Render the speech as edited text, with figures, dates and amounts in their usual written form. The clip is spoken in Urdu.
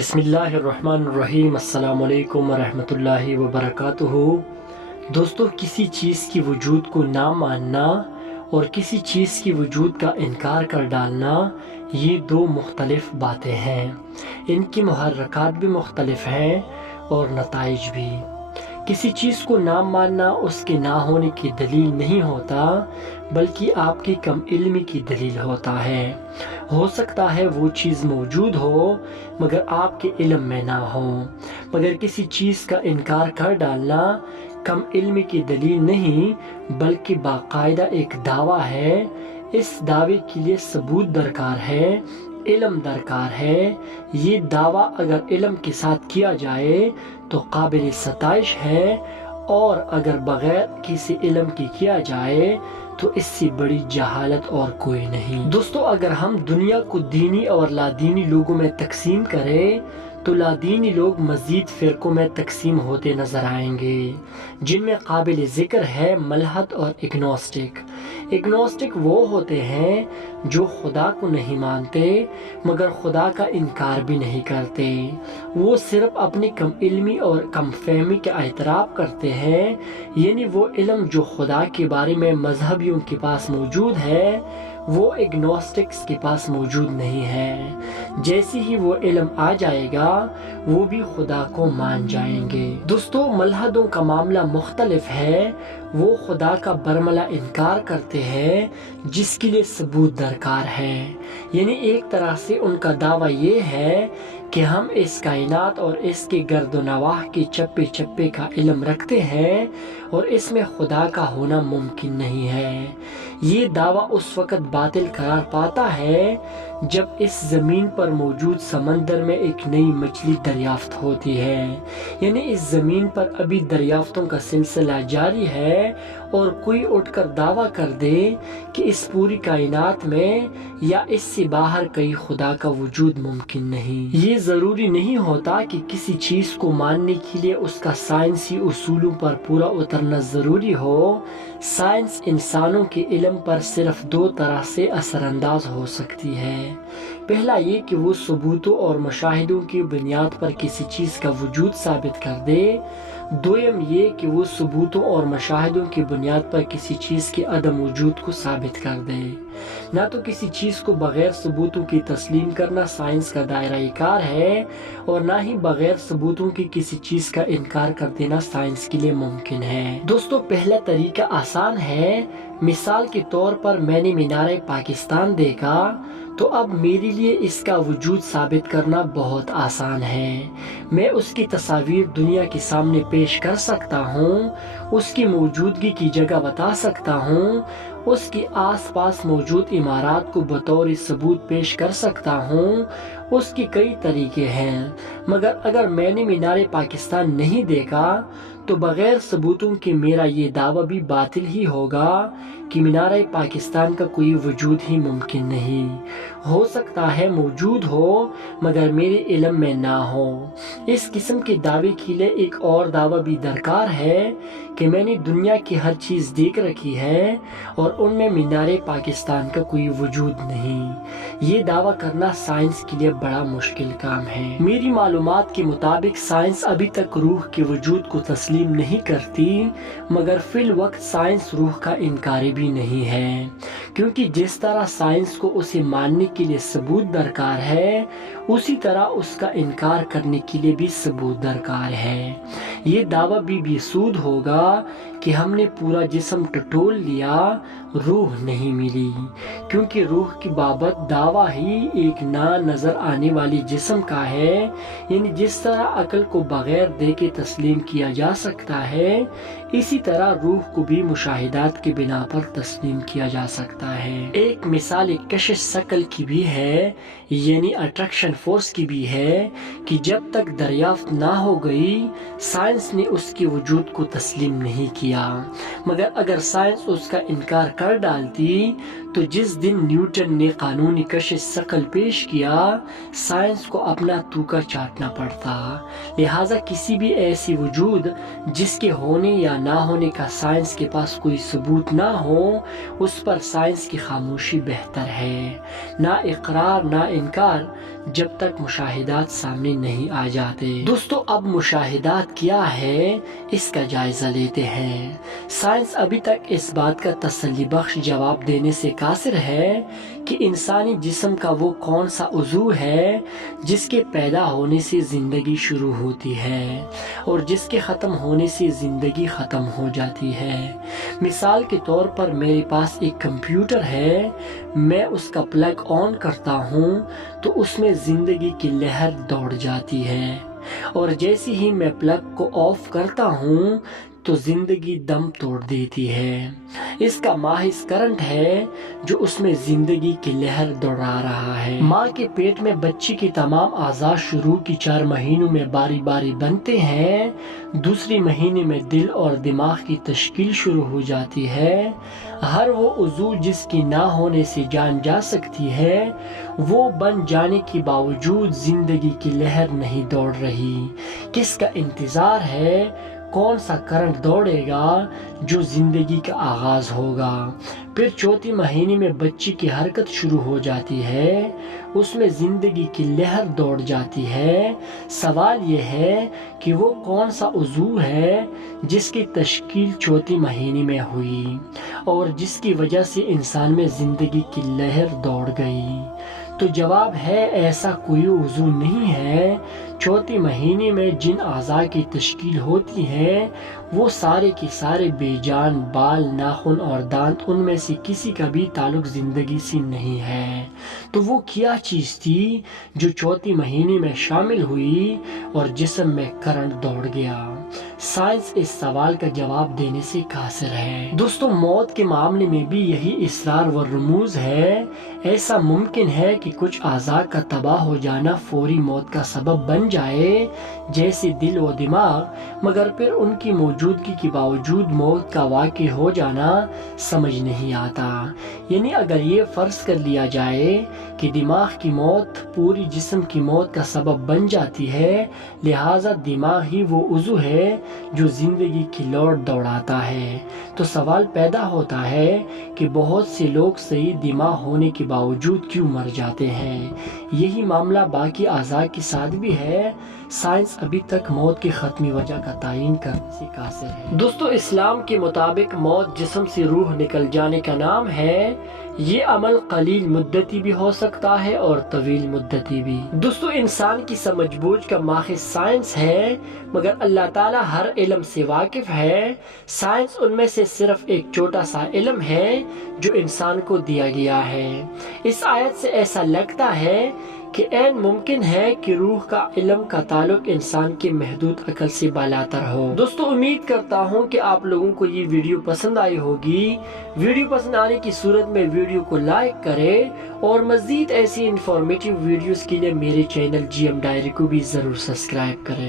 بسم اللہ الرحمن الرحیم۔ السلام علیکم ورحمۃ اللہ وبرکاتہ۔ دوستو، کسی چیز کی وجود کو نہ ماننا اور کسی چیز کی وجود کا انکار کر ڈالنا، یہ دو مختلف باتیں ہیں۔ ان کی محرکات بھی مختلف ہیں اور نتائج بھی۔ کسی چیز کو نہ ماننا اس کے نہ ہونے کی دلیل نہیں ہوتا، بلکہ آپ کی کم علمی کی دلیل ہوتا ہے۔ ہو سکتا ہے وہ چیز موجود ہو مگر آپ کے علم میں نہ ہو۔ مگر کسی چیز کا انکار کر ڈالنا کم علمی کی دلیل نہیں، بلکہ باقاعدہ ایک دعویٰ ہے۔ اس دعوے کے لیے ثبوت درکار ہے، علم درکار ہے۔ یہ دعویٰ اگر علم کے ساتھ کیا جائے تو قابل ستائش ہے، اور اگر بغیر کسی علم کی کیا جائے تو اس سے بڑی جہالت اور کوئی نہیں۔ دوستو، اگر ہم دنیا کو دینی اور لادینی لوگوں میں تقسیم کریں تو لادینی لوگ مزید فرقوں میں تقسیم ہوتے نظر آئیں گے، جن میں قابل ذکر ہے ملحد اور اگنوسٹک۔ اگنوسٹک وہ ہوتے ہیں جو خدا کو نہیں مانتے مگر خدا کا انکار بھی نہیں کرتے۔ وہ صرف اپنی کم علمی اور کم فہمی کا اعتراف کرتے ہیں، یعنی وہ علم جو خدا کے بارے میں مذہبیوں کے پاس موجود ہے وہ اگنوسٹکس کے پاس موجود نہیں ہے۔ جیسے ہی وہ علم آ جائے گا وہ بھی خدا کو مان جائیں گے۔ دوستو، ملحدوں کا معاملہ مختلف ہے۔ وہ خدا کا برملا انکار کرتے ہیں جس کے لیے ثبوت درکار ہے۔ یعنی ایک طرح سے ان کا دعویٰ یہ ہے کہ ہم اس کائنات اور اس کے گرد و نواح کے چپے چپے کا علم رکھتے ہیں اور اس میں خدا کا ہونا ممکن نہیں ہے۔ یہ دعویٰ اس وقت باطل قرار پاتا ہے جب اس زمین پر موجود سمندر میں ایک نئی مچھلی دریافت ہوتی ہے۔ یعنی اس زمین پر ابھی دریافتوں کا سلسلہ جاری ہے اور کوئی اٹھ کر دعویٰ کر دے کہ اس پوری کائنات میں یا اس سے باہر کئی خدا کا وجود ممکن نہیں۔ یہ ضروری نہیں ہوتا کہ کسی چیز کو ماننے کے لیے اس کا سائنسی اصولوں پر پورا اترنا ضروری ہو۔ سائنس انسانوں کے علم پر صرف دو طرح سے اثر انداز ہو سکتی ہے۔ پہلا یہ کہ وہ ثبوتوں اور مشاہدوں کی بنیاد پر کسی چیز کا وجود ثابت کر دے۔ دوم یہ کہ وہ ثبوتوں اور مشاہدوں کی بنیاد پر کسی چیز کے عدم وجود کو ثابت کر دے۔ نہ تو کسی چیز کو بغیر ثبوتوں کی تسلیم کرنا سائنس کا دائرہ کار ہے اور نہ ہی بغیر ثبوتوں کی کسی چیز کا انکار کر دینا سائنس کے لیے ممکن ہے۔ دوستو، پہلا طریقہ آسان ہے۔ مثال کے طور پر میں نے مینار پاکستان دیکھا تو اب میرے لیے اس کا وجود ثابت کرنا بہت آسان ہے۔ میں اس کی تصاویر دنیا کے سامنے پیش کر سکتا ہوں، اس کی موجودگی کی جگہ بتا سکتا ہوں، اس کے آس پاس موجود عمارات کو بطور ثبوت پیش کر سکتا ہوں۔ اس کے کئی طریقے ہیں، مگر اگر میں نے مینار پاکستان نہیں دیکھا تو بغیر ثبوتوں کے میرا یہ دعویٰ بھی باطل ہی ہوگا کہ مینار پاکستان کا کوئی وجود ہی ممکن نہیں۔ ہو سکتا ہے موجود ہو مگر میرے علم میں نہ ہو۔ اس قسم کے دعوے کے لیے ایک اور دعویٰ بھی درکار ہے کہ میں نے دنیا کی ہر چیز دیکھ رکھی ہے اور ان میں مینار پاکستان کا کوئی وجود نہیں۔ یہ دعویٰ کرنا سائنس کے لیے بڑا مشکل کام ہے۔ میری معلومات کے مطابق سائنس ابھی تک روح کے وجود کو تسلیم نہیں کرتی، مگر فی الوقت سائنس روح کا انکاری بھی نہیں ہے، کیونکہ جس طرح سائنس کو اسے ماننے کے لیے ثبوت درکار ہے اسی طرح اس کا انکار کرنے کے لیے بھی ثبوت درکار ہے۔ یہ دعویٰ بھی بے سود ہوگا کہ ہم نے پورا جسم ٹٹول لیا، روح نہیں ملی، کیونکہ روح کی بابت دعویٰ ہی ایک نہ نظر آنے والی جسم کا ہے۔ یعنی جس طرح عقل کو بغیر دیکھے تسلیم کیا جا سکتا ہے، اسی طرح روح کو بھی مشاہدات کے بنا پر تسلیم کیا جا سکتا ہے۔ ایک مثال کشش ثقل کی بھی ہے، یعنی اٹریکشن فورس کی بھی ہے، کہ جب تک دریافت نہ ہو گئی سائنس نے اس کے وجود کو تسلیم نہیں کیا، مگر اگر سائنس اس کا انکار کر ڈالتی تو جس دن نیوٹن نے قانون کشش ثقل پیش کیا سائنس کو اپنا توکا چاٹنا پڑتا۔ لہٰذا کسی بھی ایسی وجود جس کے ہونے یا نہ ہونے کا سائنس کے پاس کوئی ثبوت نہ ہو اس پر سائنس کی خاموشی بہتر ہے، نہ اقرار نہ انکار جب تک مشاہدات سامنے نہیں آ جاتے۔ دوستو اب مشاہدات کیا ہے اس کا جائزہ لیتے ہیں۔ سائنس ابھی تک اس بات کا تسلی بخش جواب دینے سے قاصر ہے کہ انسانی جسم کا وہ کون سا عضو ہے جس کے پیدا ہونے سے زندگی شروع ہوتی ہے اور جس کے ختم ہونے سے زندگی ختم ہو جاتی ہے۔ مثال کے طور پر میرے پاس ایک کمپیوٹر ہے، میں اس کا پلگ آن کرتا ہوں تو اس میں زندگی کی لہر دوڑ جاتی ہے، اور جیسے ہی میں پلگ کو آف کرتا ہوں تو زندگی دم توڑ دیتی ہے۔ اس کا محض کرنٹ ہے جو اس میں زندگی کی لہر دوڑا رہا ہے۔ ماں کے پیٹ میں بچی کے تمام اعضاء شروع کی 4 مہینوں میں باری باری بنتے ہیں، دوسری مہینے میں دل اور دماغ کی تشکیل شروع ہو جاتی ہے۔ ہر وہ عضو جس کی نہ ہونے سے جان جا سکتی ہے وہ بن جانے کے باوجود زندگی کی لہر نہیں دوڑ رہی۔ کس کا انتظار ہے؟ کون سا کرنٹ دوڑے گا جو زندگی کا آغاز ہوگا؟ پھر 4 مہینے میں بچی کی حرکت شروع ہو جاتی ہے، اس میں زندگی کی لہر دوڑ جاتی ہے۔ سوال یہ ہے کہ وہ کون سا عضو ہے جس کی تشکیل 4 مہینے میں ہوئی اور جس کی وجہ سے انسان میں زندگی کی لہر دوڑ گئی؟ تو جواب ہے ایسا کوئی عضو نہیں ہے۔ 4 مہینے میں جن اعضاء کی تشکیل ہوتی ہے وہ سارے کے سارے بے جان، بال، ناخن اور دانت، ان میں سے کسی کا بھی تعلق زندگی سے نہیں ہے۔ تو وہ کیا چیز تھی جو 4 مہینے میں شامل ہوئی اور جسم میں کرنٹ دوڑ گیا؟ سائنس اس سوال کا جواب دینے سے قاصر ہے۔ دوستو موت کے معاملے میں بھی یہی اسرار و رموز ہے۔ ایسا ممکن ہے کہ کچھ اعضاء کا تباہ ہو جانا فوری موت کا سبب بن جائے جیسے دل و دماغ، مگر پھر ان کی موجودگی کے باوجود موت کا واقع ہو جانا سمجھ نہیں آتا۔ یعنی اگر یہ فرض کر لیا جائے کہ دماغ کی موت پوری جسم کی موت کا سبب بن جاتی ہے، لہٰذا دماغ ہی وہ عضو ہے جو زندگی کی لوٹ دوڑاتا ہے، تو سوال پیدا ہوتا ہے کہ بہت سے لوگ صحیح دماغ ہونے کے باوجود کیوں مر جاتے ہیں؟ یہی معاملہ باقی اعضاء کے ساتھ بھی ہے۔ سائنس ابھی تک موت کی حتمی وجہ کا تعین کرنے سے قاصر ہے۔ دوستو اسلام کے مطابق موت جسم سے روح نکل جانے کا نام ہے۔ یہ عمل قلیل مدتی بھی ہو سکتا ہے اور طویل مدتی بھی۔ دوستو انسان کی سمجھ بوجھ کا ماخذ سائنس ہے، مگر اللہ تعالیٰ ہر علم سے واقف ہے۔ سائنس ان میں سے صرف ایک چھوٹا سا علم ہے جو انسان کو دیا گیا ہے۔ اس آیت سے ایسا لگتا ہے کہ عین ممکن ہے کہ روح کا علم کا تعلق انسان کے محدود عقل سے بالاتر ہو۔ دوستو امید کرتا ہوں کہ آپ لوگوں کو یہ ویڈیو پسند آئی ہوگی۔ ویڈیو پسند آنے کی صورت میں ویڈیو کو لائک کریں اور مزید ایسی انفارمیٹیو ویڈیوز کے لیے میرے چینل GM ڈائری کو بھی ضرور سبسکرائب کریں۔